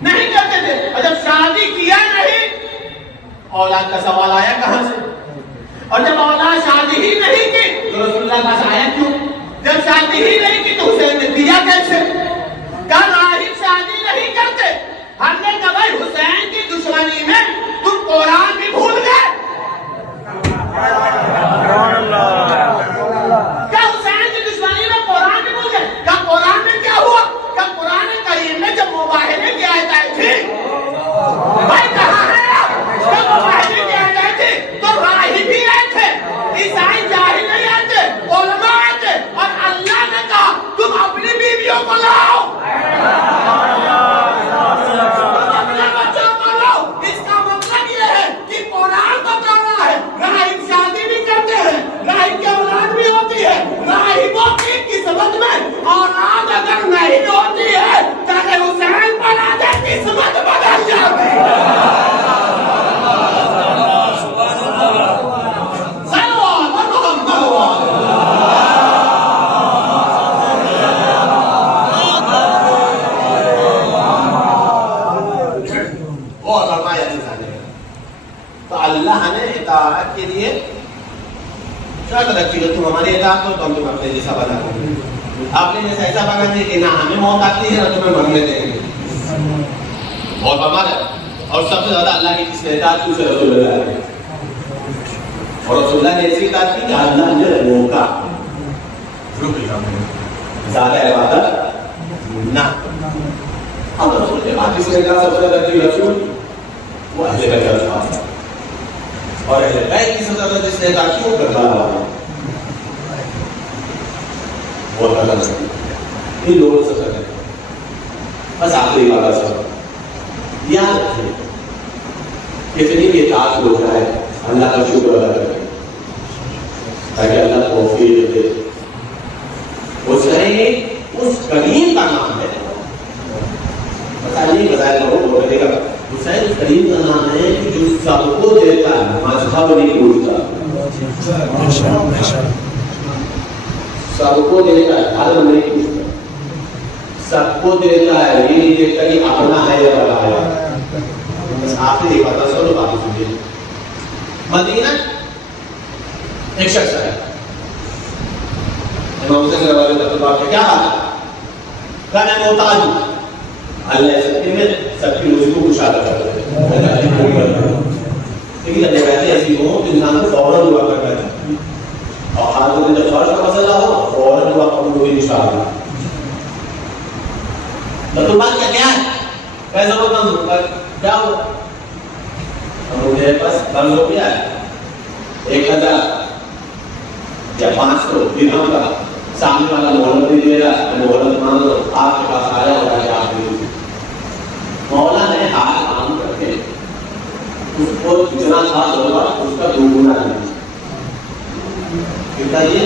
نہیں کرتے تھے، اور جب شادی کیا نہیں اولاد کا سوال آیا کہاں سے؟ اور جب اولاد شادی ہی نہیں کی تو رسول اللہ پاس آیا کیوں؟ جب شادی ہی نہیں کی تو حسین نے دیا کیسے؟ کیا راہب شادی نہیں کرتے؟ ہم نے کہا بھائی حسین کی دشمنی میں تم قرآن بھی بھول گئے. کیا حسین کی دشمنی میں قرآن بھی بھول گئے؟ کیا قرآن میں کیا ہوا؟ کیا قرآن کریم میں جب مباہلے کی آیت آئی تھی بھائی کہاں ہے آپ؟ جب مباہلے کی آیت آئی تھی تو راہب بھی آئے تھے، عیسائی جاہل نہیں آئے تھے، علماء آئے تھے، اور اللہ نے کہا تم اپنی بیویوں کو لاؤ، اور آج اگر نہیں ہوتی ہے تاکہ حسین پر آ جائے قسمت بدل جاتی ہے. تو اللہ نے اطاعت کے لیے شرط رکھی ہے، تم ہماری اطاعت کرو تو ہم تم اپنے جیسا بنا دیں گے. آپ نے جیسا ایسا بنا دیا کہ نہ ہمیں موت آتی ہے نہ تمہیں مرنے دیں گے. بہت بمار ہے. اور سب سے زیادہ اللہ کی جس نے اطاعت کی اسے رسول اللہ نے، اور رسول اللہ نے ایسی اطاعت کی کہ اللہ نے روکا زیادہ عبادت نہ. اب رسول کے بعد جس نے کہا سب سے زیادہ رسول وہ اہل بیت الفاظ، اور اہل بیت کی سب سے زیادہ جس نے اطاعت کی وہ کرتا ہے وہ اللہ سے ان لوگوں سے کریں. بس آخری بات سب یاد رکھیں کتنی بھی اطاعت ہو جائے اللہ کا شکر ادا کریں تاکہ اللہ توفیق دے. حسین اس کریم کا نام ہے، پتہ نہیں بتایا لوگوں کو بولے گا حسین اس کریم کا نام ہے کہ جو سب کو دیتا ہے مذہب نہیں پوچھتا، سب کو دیتا ہے، عالم نہیں پوچھتا، سب کو دیتا ہے، یہ نہیں دیکھتا کہ اپنا ہے یا بڑا ہے. بس آخری بات سنو، بات سنیے. مدینہ ایک شخص ہے، امام حسین رضی اللہ عنہ کا کیا حال ہے؟ کہ میں محتاج ہوں. اللہ سب میں سب کی روزی کو کشادہ کرتا ہے، لیکن اللہ کہتے ایسی ہوں کہ انسان کو فوراً دعا کرتا ہے، اور حالت میں جب فرض کا مسئلہ ہو فوراً دعا قبول ہوئی انشاءاللہ. تو بات کیا ہے؟ پیسہ کو کم کیا ہوا؟ مجھے پاس قرض ہو گیا ہے 1000 یا 500 درہم کا، سامنے والا مہلت نہیں دے رہا، میں مہلت مان لو آپ کے پاس آیا ہوگا کہ آپ دے. مولا نے ہاتھ کام کر کے اس کو جتنا تھا ضرورت اس کا 2 گنا دیا. کتنا یہ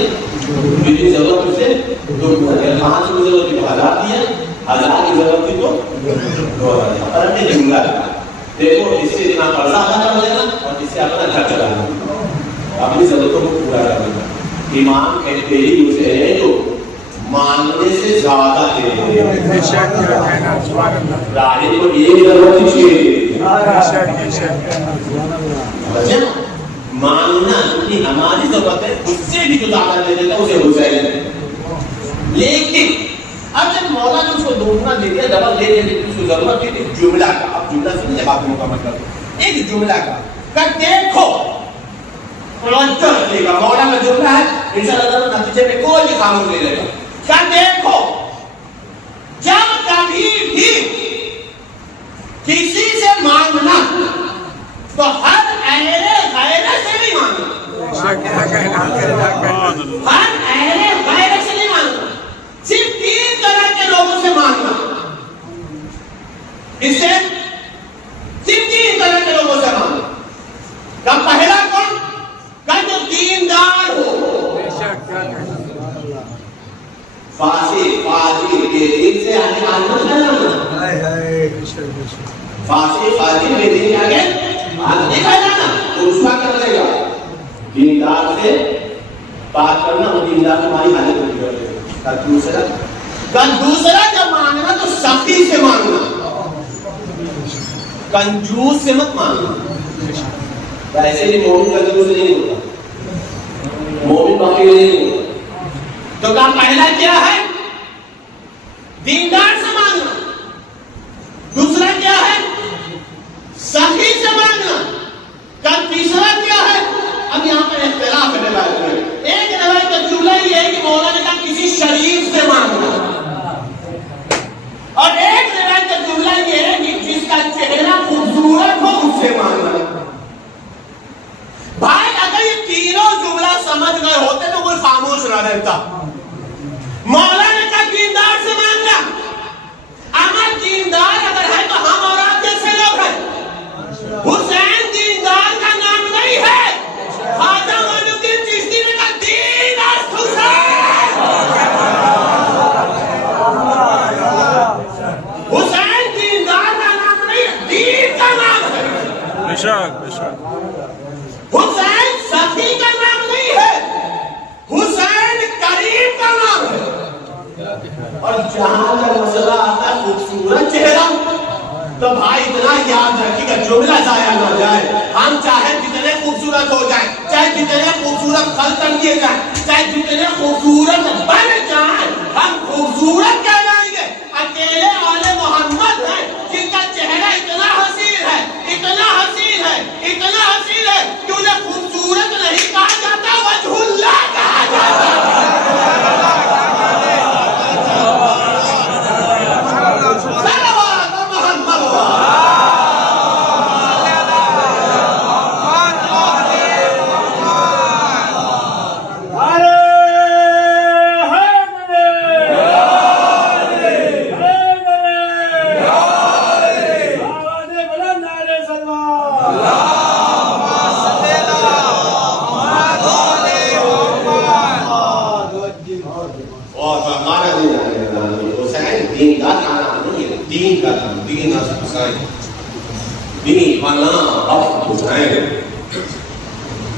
میری ضرورت سے 2 گنا دیا. 500 کی ضرورت تھی تو 1000 دیا، 1000 کی ضرورت تھی تو 2000 دیا. پر ہم نے جملہ رکھا، دیکھو اس سے اتنا قرضہ ادا کر لینا اور اس سے اپنا گھر چلانا، اپنی ضرورتوں کو پورا کرنا. ایمان کہتے ہی اسے ہے جو مانگنے سے زیادہ دے دے. راہب کو ایک ضرورت ہی چاہیے، مانگنا جتنی ہماری ضرورت ہے اس سے بھی جو زیادہ دے دیتا اسے حسین ہے. لیکن اب جب مولا نے اس کو 2 گنا دے دیا، ڈبل دے دیا، اس کو ضرورت تھی جملہ کا. اب جملہ سنیے بات کا مطلب ایک جملہ کا دیکھو توجہ رکھیے گا. مولا کا جملہ ہے انشاءاللہ نتیجے میں کوئی بھی خاموش نہیں رہے گا. کیا دیکھو جب کبھی بھی فاسق فاجر بے دین کے آگے ہاتھ نہیں کھا جانا، تو رسوا کر دے گا. دیندار سے بات کرنا، وہ دیندار تمہاری حالت نہیں کر دے گا. دوسرا جب مانگنا تو سختی سے مانگنا، کنجوس سے مت مانگنا. ایسے بھی مومن کنجوس نہیں ہوتا، مومن فقیر نہیں ہوتا. تو کہا پہلا کیا ہے؟ دیندار سے مانگنا. دوسرا کیا ہے؟ سخی سے مانگنا. تیسرا کیا ہے؟ اب یہاں پر اختلاف ہے روایت میں. ایک روایت کا جملہ یہ ہے کہ مولانا نے کہا کسی شریف سے مانگنا، اور ایک روایت کا جملہ یہ ہے کہ جس کا چہرہ خوبصورت ہو اس سے مانگنا. بھائی اگر یہ تینوں جملہ سمجھ گئے ہوتے تو کوئی خاموش نہ رہتا. مولانا کا دیندار سے مانگنا. اگر دیندار اگر ہے تو ہم اور آپ جیسے لوگ ہیں. حسین دیندار کا نام نہیں ہے. خواجہ معین الدین چشتی نے کہا دین است حسین. حسین دیندار کا نام نہیں ہے، دین کا نام ہے. بے شک بے شک. حسین سخی کا نام نہیں ہے، حسین کریم کا نام ہے. اور جہاں کا مسئلہ آتا ہے خوبصورت چہرہ، تو بھائی اتنا یاد رکھیے گا جملہ ضائع نہ جائے. ہم چاہے جتنے خوبصورت ہو جائیں، چاہے جتنے خوبصورت خلقن کیے جائیں، چاہے جتنے خوبصورت بن جائیں، ہم خوبصورت کہلائیں گے. اکیلے آل محمد ہیں جن کا چہرہ اتنا حسین ہے، اتنا حسین ہے، اتنا حسین ہے کہ انہیں خوبصورت نہیں کہا جاتا، وجہ اللہ کہا جاتا.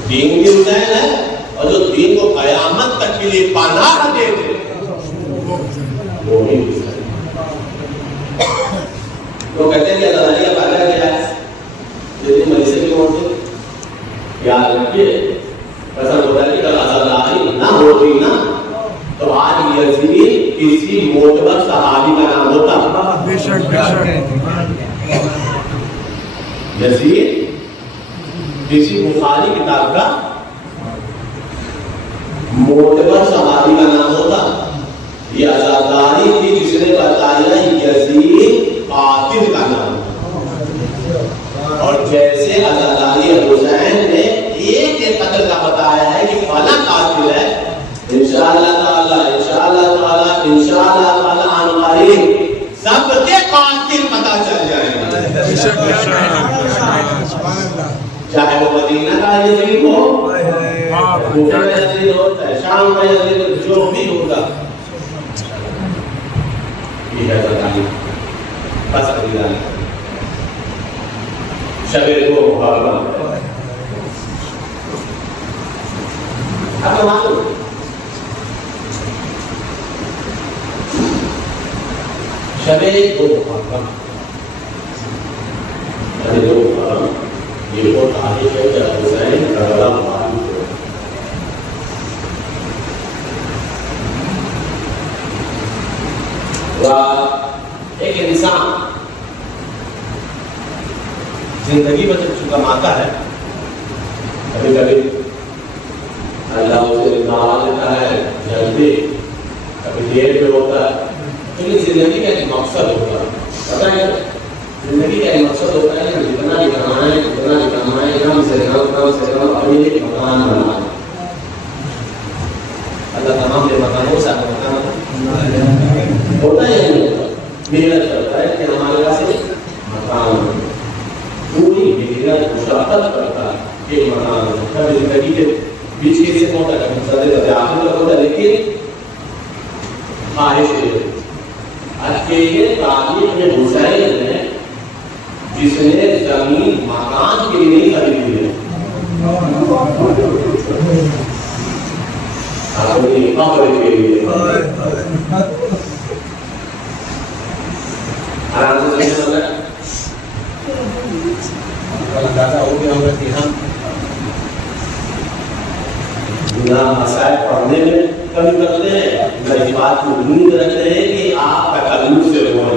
دین بھی حسین ہے، اور جو دین کو قیامت تک کے لیے پناہ دے دے وہ بھی حسین. تو کہتے ہیں کہ اللہ علیہ پاکہ کیا ہے جتنی مجلسے کی ہوتے یاد رکھیے. قسم ہوتا ہے کہ اگر عزاداری نہ ہوتی نا تو آج یزید کسی معتبر صحابی کا نام ہوتا. بے شک بے شک. یزید کسی بخاری کتاب کا معتبر صحابی کا نام ہوتا. یہ عزاداری تھی جس نے بتایا یزید قاتل کا نام. اور جیسے عزاداری حسین نے ایک قتل کا بتایا ہے کہ فلاں قاتل ہے، انشاءاللہ تعالی انشاءاللہ تعالی انشاءاللہ تعالی عن قریب سب کے قاتل پتہ چل جائیں گے. چاہے وہ مدینہ کا یزید ہو، کوفہ کا یزید ہو، شام کا یزید ہو، جو بھی ہوگا یہ ہے بتائیے. بس خریدانی شبیر کو محرم اب معلوم شبیر کو محرم یہ وہ تاریخ ہے کہ حسین کربلا معلوم ہو. ایک انسان زندگی میں جب کماتا ہے کبھی کبھی اللہ اسے نواز دیتا ہے جلدی، کبھی دیر پہ ہوتا ہے. لیکن زندگی کا ایک مقصد ہوتا ہے. پتہ ہے زندگی کا ایک مقصد ہوتا ہے کہ جتنا بھی کمائیں جتنا بھی کمائیں کم سے کم اپنے ایک مکان بنائیں. اللہ تمام کے مکانوں سے آپ مکان ہوتا ہے یا نہیں ہوتا؟ محنت کرتا ہے کہ ہمارے پاس مکان پوری محنت مشقت کرتا ہے کہ مکان کبھی زندگی کے بیچ کے سے ہوتا ہے کبھی سدے آخر تک ہوتا ہے. لیکن خواہش اکیلے تاریخ میں حسین نے جس نے زمین مکان کے لیے نہیں خریدی ہے، اپنی قبر کے لیے۔ آرام سے سمجھنا ہے، اندازہ ہو گیا ہوگا کہ ہم گناہ مسائل پڑھنے میں کمی کرتے ہیں، میں اس بات کو امید رکھتے ہیں کہ آپ تکلف سے ہوئے۔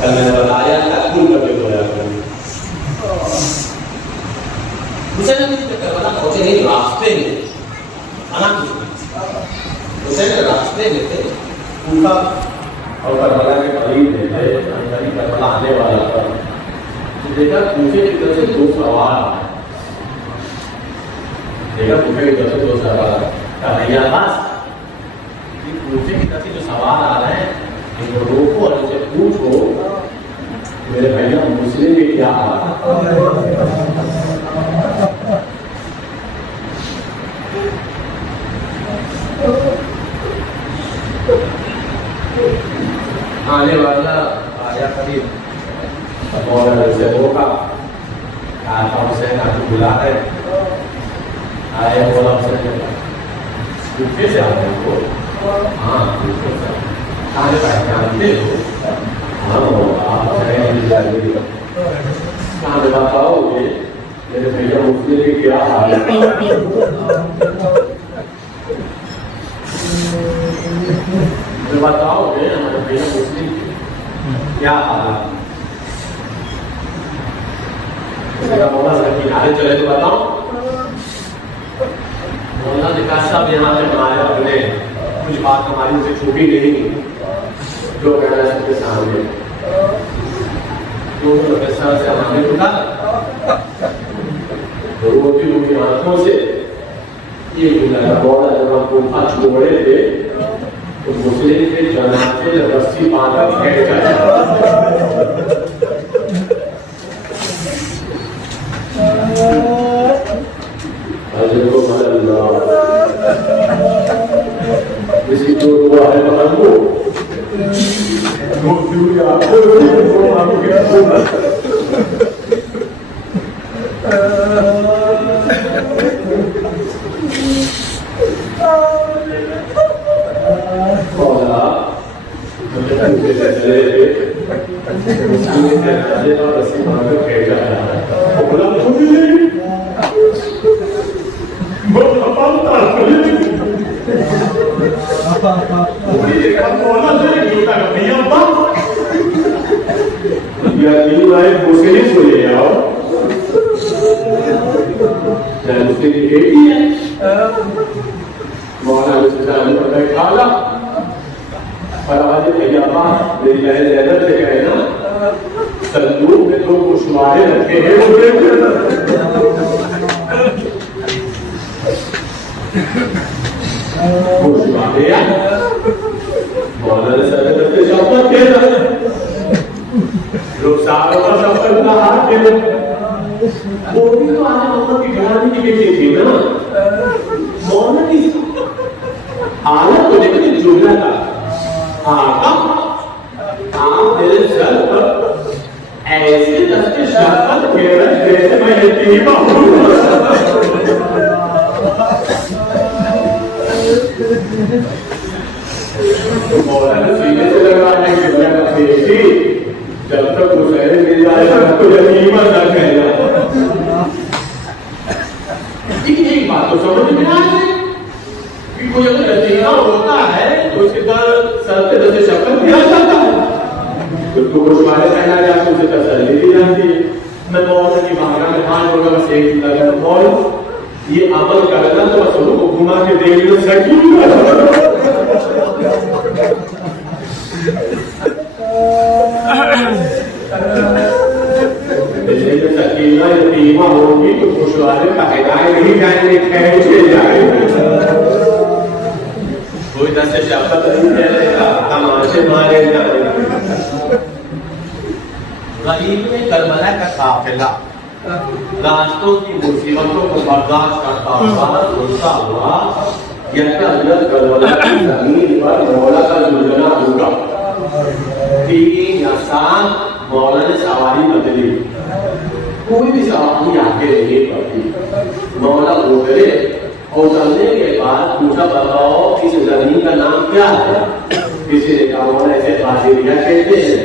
کل میں نے بتایا تکلف کر کے ہویا کریں۔ حسین علی کے کربلا پہنچے نہیں، راستے میں حسین راستے میں تھے، کوفہ اور کربلا کے قریب تھے، کربلا آنے والا تھا، تو دیکھا کوفے کی طرف سے دو سوار آئے، دیکھا کوفے کی طرف سے دو سوار آئے، کہا بھیا بس کوفے کی طرف سے جو سوار آ رہے ہیں ان کو روکو اور ان سے پوچھو میرے بھیا مسلم میں کیا حال ہے۔ آنے والا آیا قریب مولانا سے روکا، کہا تھا حسین آپ کو بلا رہے، آئے بولا حسین کوفے سے آتے ہو؟ ہاں کوفے سے آنے پہچانتے ہو؟ ہاں آپ کہاں بتاؤ گے میرے بھیا مسلم کے کیا حال ہے؟ بتاؤ گے ہمارے بھیا مسلم کیا حالات؟ کنارے چلے تو بتاؤ۔ مولانا نے کہا سب یہاں سے ہمارے اپنے کچھ بات ہماری سے چھوٹی نہیں، جو کہنا ہے سب کے سامنے، جو پروفیسر سے ہمارے اٹھا روٹی روٹی آنکھوں سے یہ لگا بولا جب ہم کوفہ چھوڑے تھے تو مسلم کے جنازے میں رسی باندھ کر پھینک جاتا، حضرت کو اللہ کسی کو دعا ہے بتاؤ صندوق میں دو گوشوارے رکھے ہیں، گوشوارے مولانا صدر سے شفقت کے لوگ ساروں کا شفقت کا ہاتھ کے وہ بھی تو آج محمد کی گھرانی کی بیٹی تھی نا، مولانا کی حالت کو دیکھتے جملہ تھا، آقا آپ میرے سر پر ایسے دستے شفقت پھیر رہے جیسے میں یتیمہ ہوں۔ مولانا سینے سے لگانے کی وجہ دیکھی جب تک حسین مل جائے تب تو یتیمہ نہ کہنا۔ ایک بات تو سمجھ میں آئے کہ کوئی اگر یتیمہ ہوتا ہے تو اس کے سر پہ دستے شفقت کیا جاتا ہے، تو کچھ بارے کہنا ہے آپ کو اسے تسلی دی جاتی ہے۔ میں مولانا کی بارگاہ میں ہاتھ جوڑ کر بس ایک چیز لگا مولانا یہ عمل کرنا تو بس ان کو گھما کے دیکھ لو سکیوں سکینہ یتیمہ ہوگی تو خوشوالے کا ہدایت نہیں جائیں گے، کھینچ کے جائیں گے، کوئی دس سے شفقت نہیں کہے گا، تماشے مارے جائیں گے۔ غریب میں کربلا کا قافلہ راستوں کی مصیبتوں کو برداشت کرتا ہوا سنتا ہوا کربلا کی زمین پر مولا کا زلزلہ ہوگا، 3 یا 7 مولا نے سواری بدلی، کوئی بھی سواری آگے نہیں پڑتی، مولا اترے، اترنے کے بعد پوچھا بتاؤ اس زمین کا نام کیا ہے؟ کسی نے کہا مولا اسے قادریہ کہتے ہیں،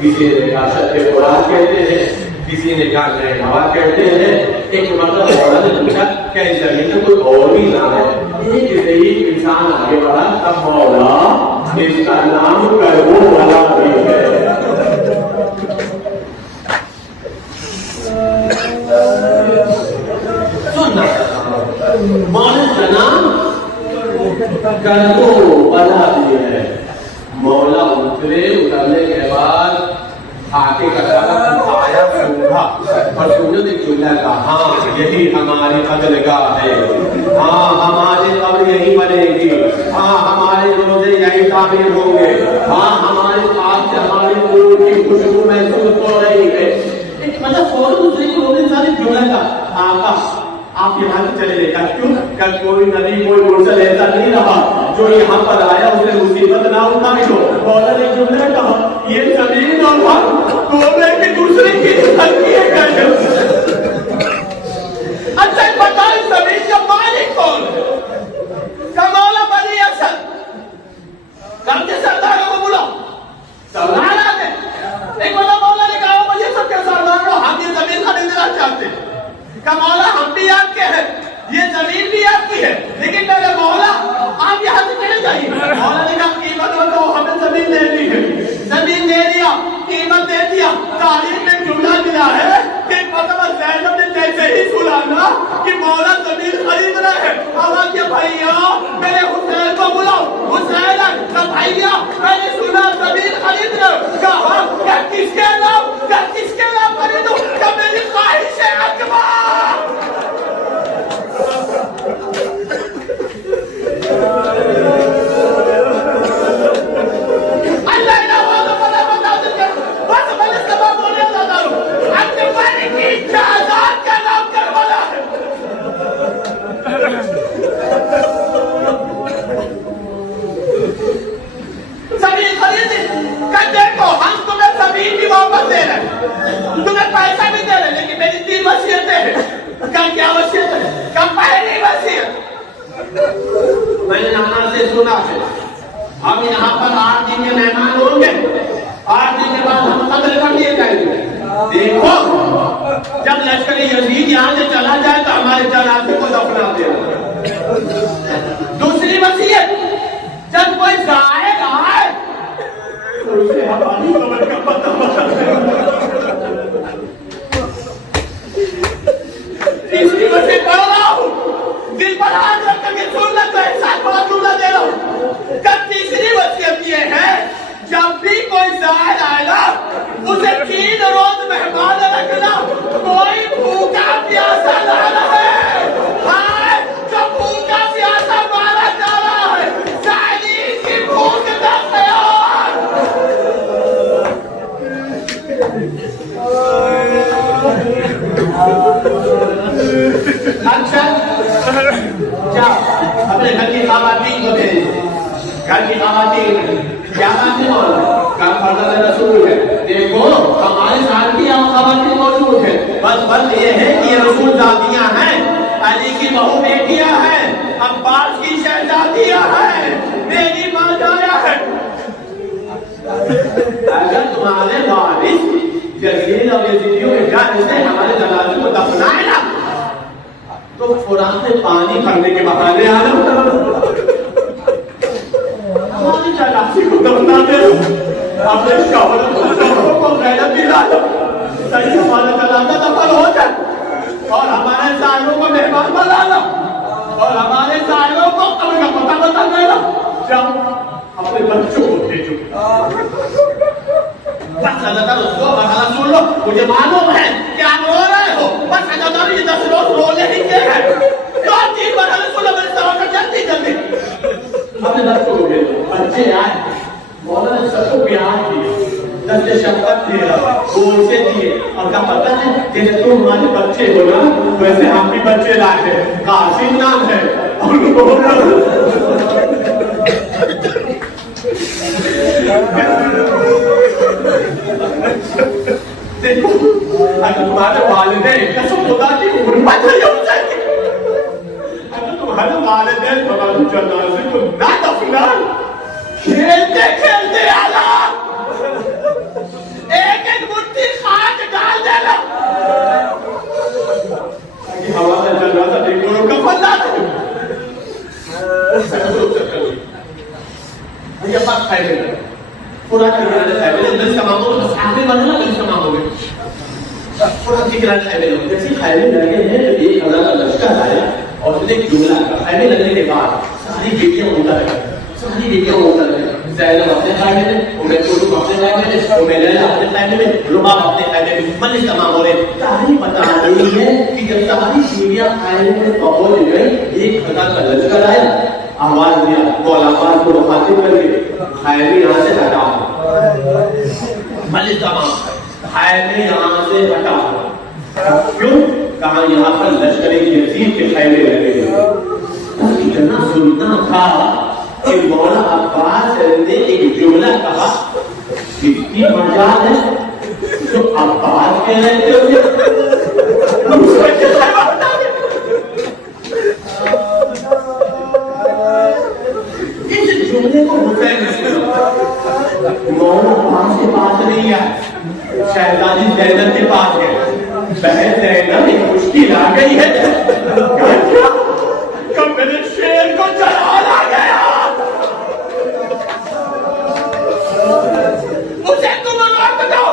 کسی نے کہا شط قرآن کہتے ہیں، کسی نے کہا نینوا کہتے ہیں۔ ایک مطلب مولا نے پوچھا کہ اس زمین کا کوئی اور بھی نام ہے؟ ایک سے ہی انسان آگے بڑھا، تب مولا اس کا نام کربو والا بھی ہے۔ مولا کا نام کربو والا بھی ہے۔ مولا اترے، اترنے کے بعد آگے کا آیا سوکھا اور سونے نے چلا کہا ہاں یہی ہماری قدرگاہ ہے، ہاں ہماری قبر یہی بنے گی، ہاں ہمارے روزے یہی تعمیر ہوں گے، ہاں ہمارے پاس سے ہماری پھول کی خوشبو محسوس ہو رہی ہے۔ مطلب فوراً دوسرے کو روزے سارے جملہ کا آقا آپ یہاں سے چلے گئے، کیوں کہ کوئی نبی کوئی مرسل ایسا نہیں رہا جو یہاں پر آیا اسے مصیبت نہ اٹھائی ہو۔ مولا نے جملہ کہا یہ زمین اور ہم دونوں کی دوسرے کی ہلکی ہے کیسے؟ اچھا بتائیں زمین کا مالک کون ہے؟ کہ مولا بنی اسد کم کے سرداروں کو بلاؤ، سردار آتے ایک بڑا مولا نے کہا مجھے سب کے سرداروں ہم یہ زمین خریدنا چاہتے ہیں کہ مولا ہم بھی آپ کے ہیں، یہ زمین بھی آپ کی ہے، لیکن میرے مولا آپ یہاں سے چلے جائیے۔ مولا نے کہا قیمت بتاؤ، ہمیں زمین لینی ہے۔ زمین دے دیا، قیمت دے دیا۔ تاریخ میں جملہ ملا ہے کہ مطلب زینب نے جیسے ہی سنا کہ مولا زمین خرید رہے ہیں، آواز کے بھائیا میرے حسین کو بلاؤ، حسین کا بھائیا میں نے سنا زمین خرید رہے، کہا کہ کس کے نام خریدوں؟ کہ میری خواہش ہے اکبر۔ اللہ نے وہ بتا بتا دیا بس میں نے سبب بولنے لگا ہوں اکبر کی جائیداد کا نام کروانا ہے۔ زمین خریدی کہ دیکھو ہم تمہیں زمین بھی واپس دے رہے ہیں، تمہیں پیسہ بھی دے رہے ہیں، لیکن میری 3 وصیتیں ہیں۔ کیا وصیت ہے؟ پہلی وصیت میں نے نانا سے سنا ہے ہم یہاں پر 8 دن کے مہمان ہوں گے، 8 دن کے بعد ہم قتل کر دیے جائیں گے۔ دیکھو جب لشکر یزید یہاں سے چلا جائے تو ہمارے جنازے کو دفنا دینا۔ دوسری وصیت جب کوئی زائر آئے تو اسے ہماری قبر کا پتہ بتا دے۔ تیسری وصیت کر رہا ہوں، دل پر ہاتھ رکھ کر کے سننا تو احساس بڑا جملہ دے رہا ہوں کہ تیسری وصیت یہ ہے جب بھی کوئی زائر آئے نا اسے 3 روز مہمان رکھنا، کوئی بھوکا پیاسا نہ رہے۔ ہائے جو بھوکا پیاسا مارا جا رہا ہے، زائرین کی بھوک نہ خیال۔ اچھا کیا اپنے گھر کی خواتین کو دے دیں، گھر کی خواتین کیا مانتے ہو کام فرض رسول ہے۔ دیکھو ہمارے ساتھ بھی آپ خواتین موجود ہیں، بس فرض یہ ہے کہ یہ رسول ذاتیاں ہیں، علی کی بہو بیٹیاں ہیں، عباس کی شہزادیاں ہیں، میری ماں جایا ہے۔ اگر تمہارے وارث یزید اور یزیدیوں کے جانے سے ہمارے جنازے کو دفنائے نا تو قرآن سے پانی بھرنے کے بہانے آنا ہمارے جنازے کو دفنا دے، اپنے شوہروں کو غیرت دلا دو، صحیح ہمارا جنازہ دفن ہو جائے اور ہمارے سائروں کو مہمان بنا لو اور ہمارے سائروں کو قبر کا پتہ بتا دینا۔ جب اپنے بچوں کو بھیجو بس حضرت رسول مرحلہ سن لو، مجھے معلوم ہے کہ آپ رو رہے ہو، بس حضرت یہ 10 روز رونے ہی کے ہیں، 2-3 مرحلہ سن لو میرے سوال کر جلدی اپنے بچوں کو بھیجو۔ بچے آئے، مولا نے سب کو پیار کیے، دست شفقت دیا، گول سے دیے اور کہا پتہ ہے جیسے تم ہمارے بچے ہو نا ویسے ہم بھی بچے لائے ہیں، قاسم نام ہے اور وہ دیکھو اگر تمہارے والدین قسم خدا کی حرمت ہے ہو جائے، اگر تمہارے والدین تمہارے جنازے کو نہ دفنائیں، کھیلتے کھیلتے آنا ایک ایک مٹھی خاک ڈال دینا تاکہ ہمارا جنازہ دیکھو کا پلہ نہیں یہ بات کھائے گئے پورا ٹھکرانے خیبے لے دل سمام ہو بس آخری بندھنا دل سمام ہو گئے پورا ٹھکرانے خیبے لے جیسے خیبے لگے ہیں جب ایک ہزار کا لشکر آیا اور اس نے ایک جملہ کا خیبے لگنے کے بعد ساری بیٹیاں ہوتا رہے ساری بیٹیاں ہوتا رہے زینب اپنے خیبے میں عمر قلوب اپنے خیبے میں عمر لیلہ اپنے خیبے میں لباب اپنے خیبے میں مجلس تمام ہو رہے تاریخ بتا رہی ہے کہ جب ساری بیٹیاں خیبے میں پہنچ گئی ایک ہزار کا لشکر آیا آواز دیا علماء کو مخاطب کر کے خیبے یہاں سے ہٹا مجلس تمام خیبے یہاں سے ہٹا کیوں کہاں یہاں پر لشکر یزید کے خیبے لگے ہوئے اتنا سننا تھا کہ مولا عباس نے ایک جملہ کہا کتنی مجال ہے جو عباس کے رہتے ہوئے اس جملے کو حسین مولا عباس کے پاس نہیں ہے شہزادی زینب کے پاس گئے بہن زینب ایک مشکل آ گئی ہے کب میرے شیر کو جلال آ گیا مجھے تم روک دو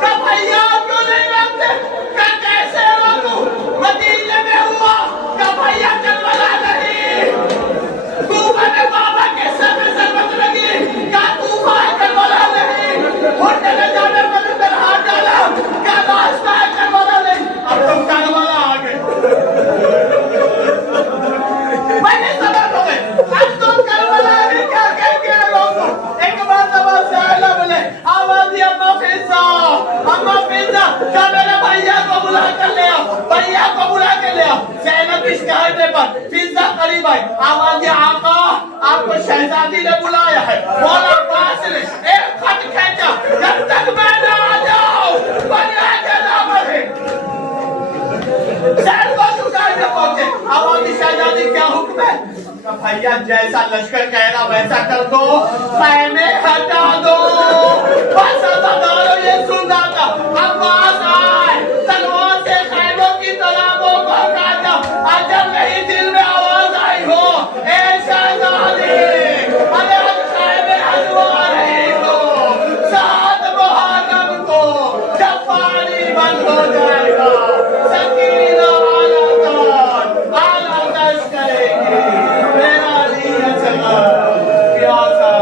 کہ بھیا کیوں نہیں روکتے کہ کیسے روکوں مدینے میں ہوا کہ بھیا کربلا نہیں کوفہ میں بابا کے سر میں ضربت لگی کہ کوفہ ہے کربلا نہیں اٹھنے میں جانے پر اندر ہاتھ ڈالا کہ راستہ ہے کربلا نہیں اب تم کربلا آ گئے میں نے سبق ہو گئے اب تم کربلا آگے کیا کہہ کے روکو ایک بار تباہ سے آئلہ ملے آوازی اما فیضا کیا میرے بھائیہ کو بلا کر لیا بھائیہ کو بلا کر لیا زینب اس کہنے پر فیضا قریب آئی آوازی آقا آپ کو شہزادی نے بلایا ہے مولا عباس نے ایک خط کھینچا جب تک میں نہ آ جاؤ بنیا کے نہ بڑھے زین کو چکائی نہ پہنچے آوازی شہزادی کیا حکم ہے بھائیہ جیسا لشکر کہہ رہا ویسا کر دو خیمے ہٹا دو بس ادارو یہ سننا تھا عباس آئے تلوار سے خیموں کی تلابوں کو کاٹا اجب نہیں دل میں آواز آئی ہو اے شہزادی ارے ہم خیمے ہٹوا رہی ہو 7 محرم کو جب پانی بند ہو جائے گا سکینہ اعلیٰ دشت کریں گے میرا نیت پیاسا